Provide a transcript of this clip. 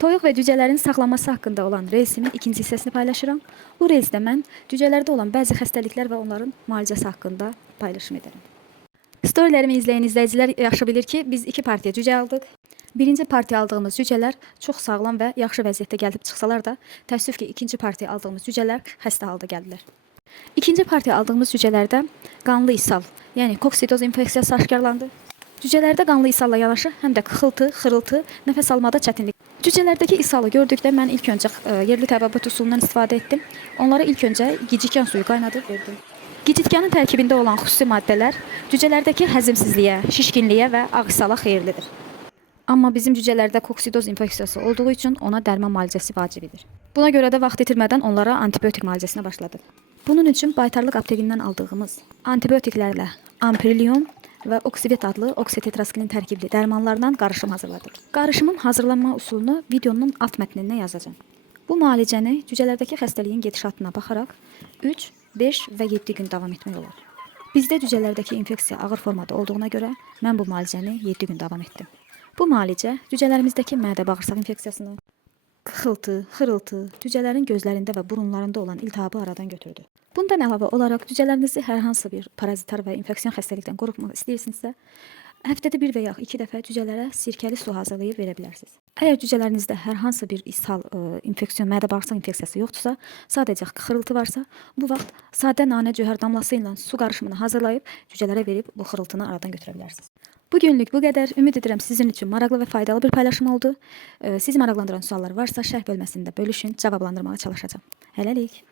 Toyuq və cücələrin saxlanması haqqında olan reysimin ikinci hissəsini paylaşıram. Bu reysdə mən cücələrdə olan bəzi xəstəliklər və onların müalicəsi haqqında paylaşım edərəm. Storylərimi izləyən izləyicilər yaxşı bilir ki, biz iki partiya cücə aldıq. Birinci partiya aldığımız cücələr çox sağlam və yaxşı vəziyyətdə gəlib çıxsalar da, təəssüf ki, ikinci partiya aldığımız cücələr xəstə halda gəldilər. İkinci partiya aldığımız cücələrdə qanlı ishal, yəni koksidoz infeksiyası aşkarlandı. Cücələrdə qanlı ishalla yanaşı həm də xıltı, xırıltı, nəfəs almada çətinlik. Cücələrdəki ishalı gördükdə mən ilk öncə yerli təbabət üsulundan istifadə etdim. Onlara ilk öncə gicikən suyu qaynadıb verdim. Gicitkanın tərkibində olan xüsusi maddələr cücələrdəki həzmsizliyə, şişkinliyə və ağ ishala xeyirlidir. Amma bizim cücələrdə koksidoz infeksiyası olduğu üçün ona dərman müalicəsi vacibidir. Buna görə də vaxt itirmədən onlara antibiotik müalicəsinə başladıq. Bunun üçün Baytarlıq aptekindən aldığımız antibiotiklərlə Amprilium və Oksivet adlı oksitetraskilin tərkibli dərmanlardan qarışım hazırladıq. Qarışımın hazırlanma usulunu videonun alt mətnində yazacağım. Bu müalicəni cücələrdəki xəstəliyin gedişatına baxaraq 3, 5 və 7 gün davam etmək olar. Bizdə cücələrdəki infeksiya ağır formada olduğuna görə mən bu müalicəni 7 gün davam etdim. Bu müalicə cücələrimizdəki mədə-bağırsaq infeksiyasını, xıltı, xırıltı, cücələrin gözlərində və burunlarında olan iltihabı aradan götürdü. Bundan əlavə olaraq cücələrinizi hər hansı bir parazitar və infeksion xəstəlikdən qorumaq istəyirsinizsə, həftədə 1 və ya 2 dəfə cücələrə sirkəli su hazırlayıb verə bilərsiniz. Əgər cücələrinizdə hər hansı bir ishal, infeksiyon, mədə-bağırsaq infeksiyası yoxdursa, sadəcə xırıltı varsa, bu vaxt sadə nanə cöhər damlası ilə su qarışımını hazırlayıb cücələrə verib bu xırıltını aradan götürə bilərsiniz. Bugünlük bu qədər. Ümid edirəm sizin üçün maraqlı və faydalı bir paylaşım oldu. Sizi maraqlandıran suallar varsa şərh bölməsində bölüşün, cavablandırmağa çalışacağım. Hələlik.